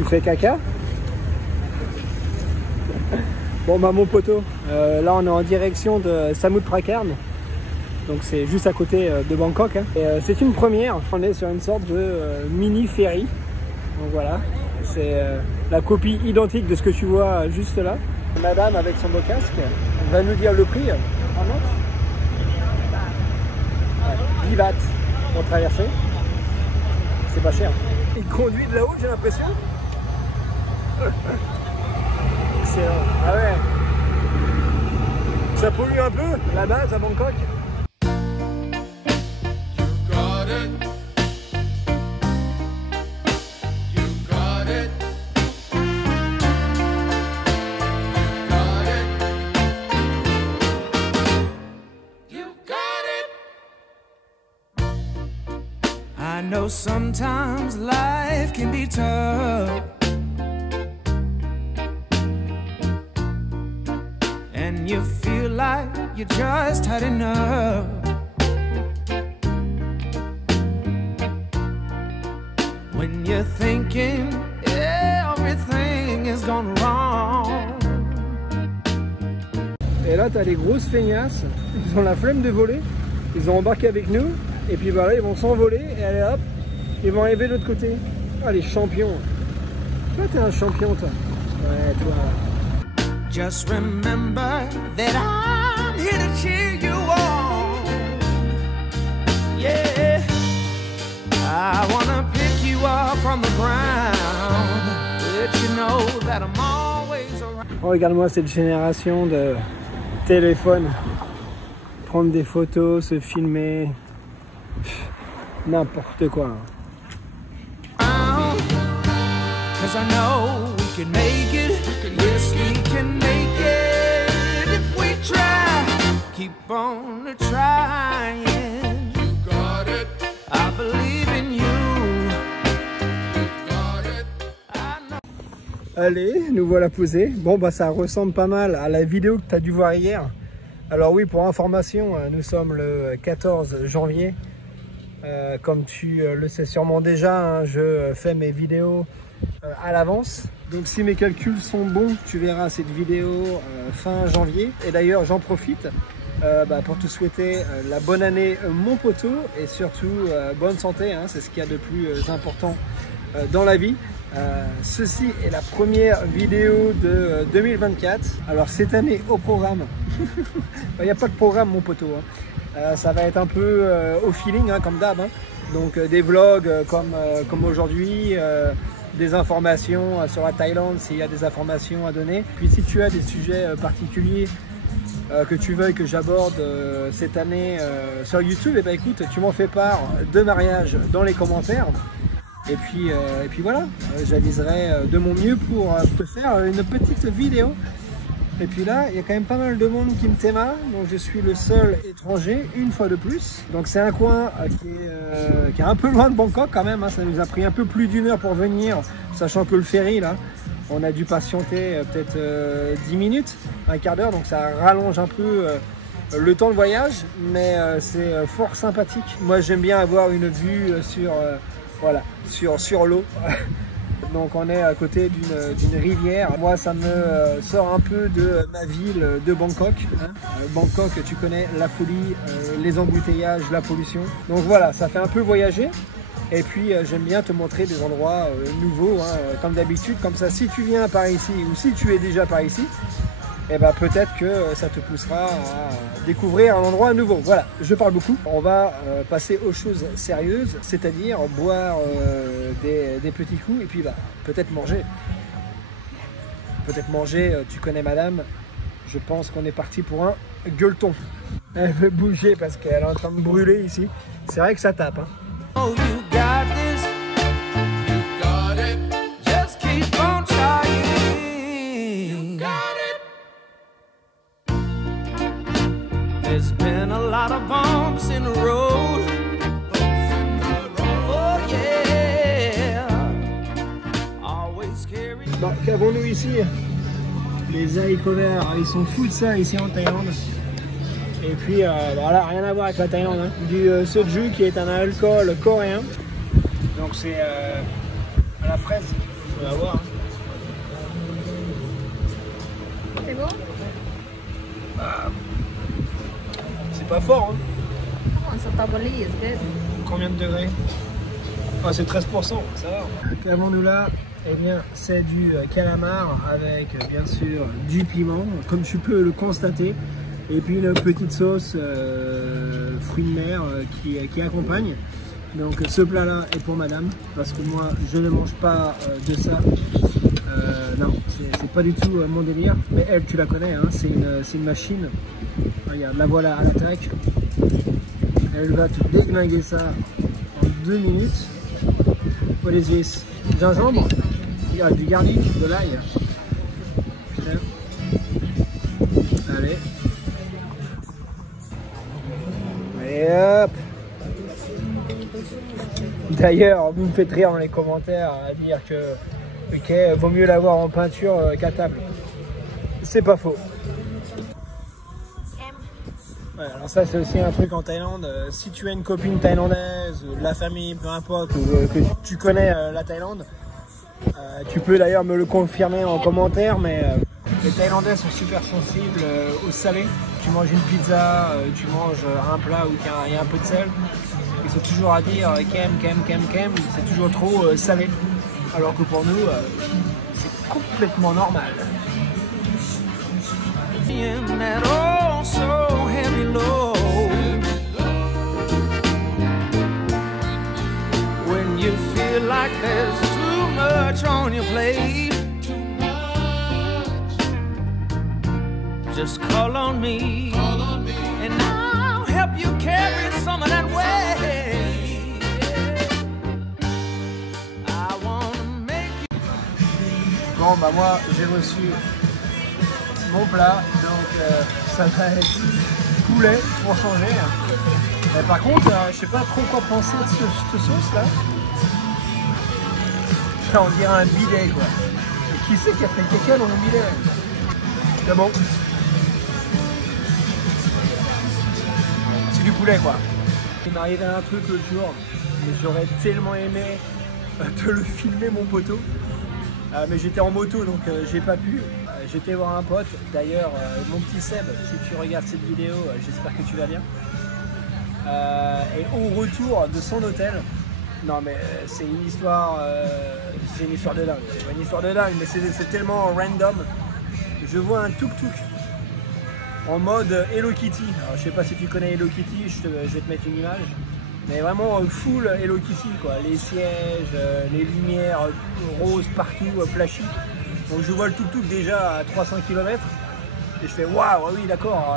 Tu fais caca? Bon bah mon poteau, là on est en direction de Samut Prakan. Donc c'est juste à côté de Bangkok. Hein. C'est une première, on est sur une sorte de mini ferry. Donc voilà, c'est la copie identique de ce que tu vois juste là. Madame avec son beau casque va nous dire le prix. En note 10 bahts pour traverser. C'est pas cher. Il conduit de là-haut, j'ai l'impression. Excellent. Ah ouais. Ça pollue un peu la base à Bangkok. I know sometimes life can be tough, and you feel like you just had enough. When you're thinking everything is gone wrong. Et là, t'as les grosses feignasses, ils ont la flemme de voler, ils ont embarqué avec nous. Et puis voilà, ils vont s'envoler et allez hop, ils vont arriver de l'autre côté. Ah les champions. Toi t'es un champion toi. Ouais toi. Just remember that I'm here to cheer you on. Yeah, I wanna pick you up from the ground. Let you know that I'm always around. Oh, regarde-moi cette génération de téléphones. Prendre des photos, se filmer. N'importe quoi. Cause I know we can make it. Yes, we can make it if we try. Keep on trying. You got it. I believe in you. You got it. I know. Allez, nous voilà posés. Bon bah ça ressemble pas mal à la vidéo que tu as dû voir hier. Alors oui, pour information, nous sommes le 14 janvier. Comme tu le sais sûrement déjà, hein, je fais mes vidéos à l'avance. Donc si mes calculs sont bons, tu verras cette vidéo fin janvier. Et d'ailleurs, j'en profite pour te souhaiter la bonne année mon poteau et surtout bonne santé. Hein, c'est ce qu'il y a de plus important dans la vie. Ceci est la première vidéo de 2024. Alors cette année au programme, il n'y a pas de programme mon poteau. Hein. Ça va être un peu au feeling, hein, comme d'hab. Hein. Donc des vlogs comme aujourd'hui, des informations sur la Thaïlande s'il y a des informations à donner. Puis si tu as des sujets particuliers que tu veuilles que j'aborde cette année sur YouTube, et ben écoute, tu m'en fais part de mariage dans les commentaires. Et puis voilà, j'aviserai de mon mieux pour te faire une petite vidéo. Et puis là, il y a quand même pas mal de monde qui me téma, donc je suis le seul étranger, une fois de plus. Donc c'est un coin qui est un peu loin de Bangkok quand même, hein. Ça nous a pris un peu plus d'1 heure pour venir, sachant que le ferry, là, on a dû patienter peut-être 10 minutes, un quart d'heure, donc ça rallonge un peu le temps de voyage, mais c'est fort sympathique. Moi j'aime bien avoir une vue sur l'eau. Donc on est à côté d'une rivière. Moi ça me sort un peu de ma ville de Bangkok. Hein. Bangkok, tu connais la folie, les embouteillages, la pollution. Donc voilà, ça fait un peu voyager. Et puis j'aime bien te montrer des endroits nouveaux, hein, comme d'habitude. Comme ça, si tu viens par ici ou si tu es déjà par ici, eh ben, peut-être que ça te poussera à découvrir un endroit nouveau. Voilà, je parle beaucoup. On va passer aux choses sérieuses, c'est-à-dire boire des petits coups et puis peut-être manger. Peut-être manger, tu connais madame, je pense qu'on est parti pour un gueuleton. Elle veut bouger parce qu'elle est en train de brûler ici. C'est vrai que ça tape. Hein. Oh, you got this. You got it. Just keep on trying. You got it. There's been a lot of bumps in the road. Oh yeah. Always carry. Bon, qu'avons-nous ici? Les haricots verts, ils sont fous de ça ici en Thaïlande. Et puis voilà, rien à voir avec la Thaïlande. Hein. Du soju qui est un alcool coréen. Donc c'est à la fraise. On va voir. C'est bon? C'est pas fort, hein. On strawberry is good. Combien de degrés? Ah, c'est 13%, ça va. Qu'avons-nous là? Eh bien, c'est du calamar avec bien sûr du piment, comme tu peux le constater, et puis une petite sauce fruits de mer qui accompagne. Donc ce plat-là est pour madame, parce que moi je ne mange pas de ça. Non, c'est pas du tout mon délire. Mais elle, tu la connais, hein, c'est une machine. Regarde, la voilà à l'attaque. Elle va te déglinguer ça en 2 minutes. What is this? Gingembre? Il y a du garlic, de l'ail. Allez. Et hop. D'ailleurs, vous me faites rire dans les commentaires à dire que ok, vaut mieux l'avoir en peinture qu'à table. C'est pas faux. Ouais, alors ça c'est aussi un truc en Thaïlande. Si tu as une copine thaïlandaise, de la famille, peu importe, ou que tu connais la Thaïlande, tu peux d'ailleurs me le confirmer en commentaire, mais les Thaïlandais sont super sensibles au salé. Tu manges une pizza, tu manges un plat où il y a un peu de sel, ils sont toujours à dire kem, c'est toujours trop salé. Alors que pour nous, c'est complètement normal. When you feel like there's too much on your plate, just call on me, and I'll help you carry some of that weight. I wanna make you. Bon bah moi j'ai reçu mon plat, donc ça va être poulet pour changer. Mais par contre, je sais pas trop quoi penser de cette sauce là. On dirait un bidet quoi. Et qui c'est qui a fait caca dans le bidet? C'est bon. C'est du poulet quoi. Il m'est arrivé un truc l'autre jour, mais j'aurais tellement aimé te le filmer mon poteau. Mais j'étais en moto donc j'ai pas pu. J'étais voir un pote. D'ailleurs, mon petit Seb, si tu regardes cette vidéo, j'espère que tu vas bien. Et au retour de son hôtel, non mais c'est une histoire de dingue. C'est pas une histoire de dingue, mais c'est tellement random. Je vois un tuk-tuk en mode Hello Kitty. Alors, je sais pas si tu connais Hello Kitty, je vais te mettre une image. Mais vraiment full Hello Kitty quoi. Les sièges, les lumières roses partout, flashy. Donc je vois le tuk-tuk déjà à 300 km. Et je fais waouh, oui d'accord,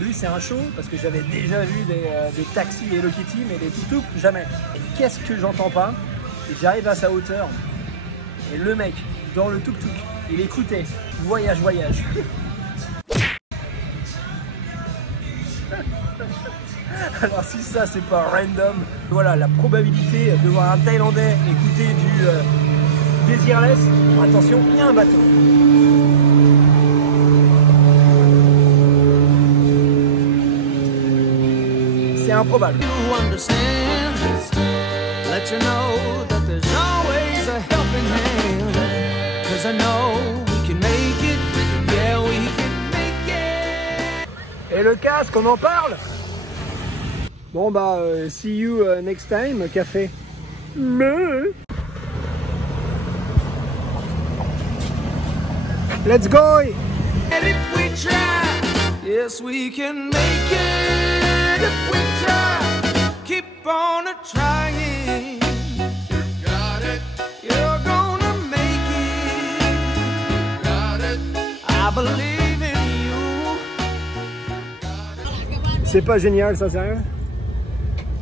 lui c'est un show parce que j'avais déjà vu des taxis Hello Kitty, mais des tuk-tuk jamais. Qu'est-ce que j'entends pas? J'arrive à sa hauteur et le mec dans le tuk-tuk, il écoutait voyage. Alors si ça c'est pas random, voilà la probabilité de voir un Thaïlandais écouter du Desireless. Attention, il y a un bateau. C'est improbable. Et le casque, on en parle? Bon bah, see you next time, café. Let's go! And if we try, yes we can make it. If we try, keep on trying. You got it. You're gonna make it. You got it. I believe in you. C'est pas génial ça, sérieux?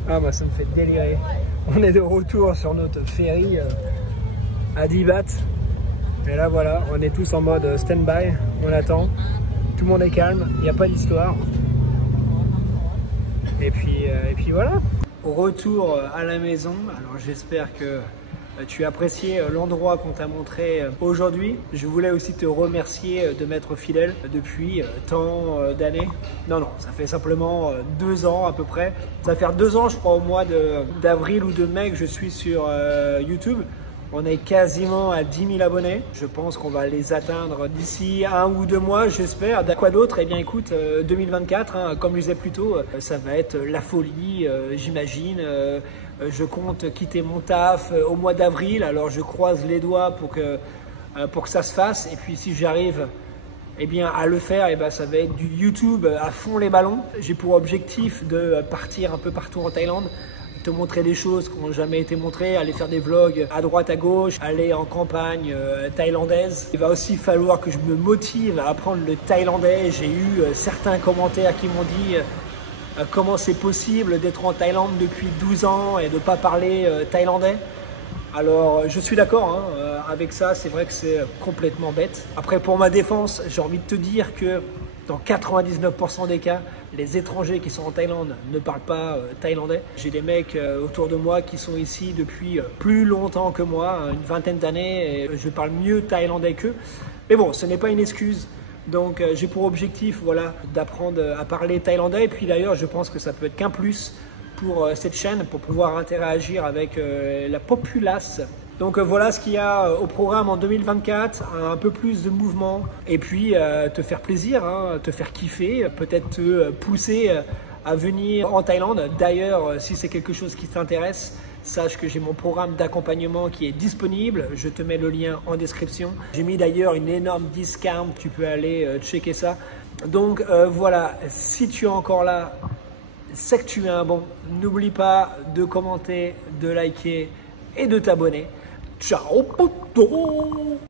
Ah moi ça me fait délirer. On est de retour sur notre ferry à 10 bahts. Et là voilà, on est tous en mode stand-by, on attend. Tout le monde est calme, il n'y a pas d'histoire. Et puis voilà. Retour à la maison, alors j'espère que tu as apprécié l'endroit qu'on t'a montré aujourd'hui. Je voulais aussi te remercier de m'être fidèle depuis tant d'années. Non, ça fait simplement 2 ans à peu près. Ça va faire 2 ans je crois au mois d'avril ou de mai que je suis sur YouTube. On est quasiment à 10 000 abonnés. Je pense qu'on va les atteindre d'ici 1 ou 2 mois, j'espère. Quoi d'autre? Eh bien écoute, 2024, hein, comme je disais plus tôt, ça va être la folie, j'imagine. Je compte quitter mon taf au mois d'avril, alors je croise les doigts pour que ça se fasse. Et puis si j'arrive eh bien, à le faire, eh ben, ça va être du YouTube à fond les ballons. J'ai pour objectif de partir un peu partout en Thaïlande, te montrer des choses qui n'ont jamais été montrées, aller faire des vlogs à droite à gauche, aller en campagne thaïlandaise. Il va aussi falloir que je me motive à apprendre le thaïlandais. J'ai eu certains commentaires qui m'ont dit comment c'est possible d'être en Thaïlande depuis 12 ans et de ne pas parler thaïlandais. Alors je suis d'accord hein, avec ça, c'est vrai que c'est complètement bête. Après pour ma défense, j'ai envie de te dire que dans 99% des cas, les étrangers qui sont en Thaïlande ne parlent pas thaïlandais. J'ai des mecs autour de moi qui sont ici depuis plus longtemps que moi, une vingtaine d'années, et je parle mieux thaïlandais qu'eux. Mais bon, ce n'est pas une excuse. Donc j'ai pour objectif voilà, d'apprendre à parler thaïlandais. Et puis d'ailleurs, je pense que ça peut être qu'un plus pour cette chaîne, pour pouvoir interagir avec la populace. Donc voilà ce qu'il y a au programme en 2024, un peu plus de mouvement et puis te faire plaisir, hein, te faire kiffer, peut-être te pousser à venir en Thaïlande. D'ailleurs, si c'est quelque chose qui t'intéresse, sache que j'ai mon programme d'accompagnement qui est disponible. Je te mets le lien en description. J'ai mis d'ailleurs une énorme discount, tu peux aller checker ça. Donc voilà, si tu es encore là, c'est que tu es un bon. N'oublie pas de commenter, de liker et de t'abonner. Ciao, poto!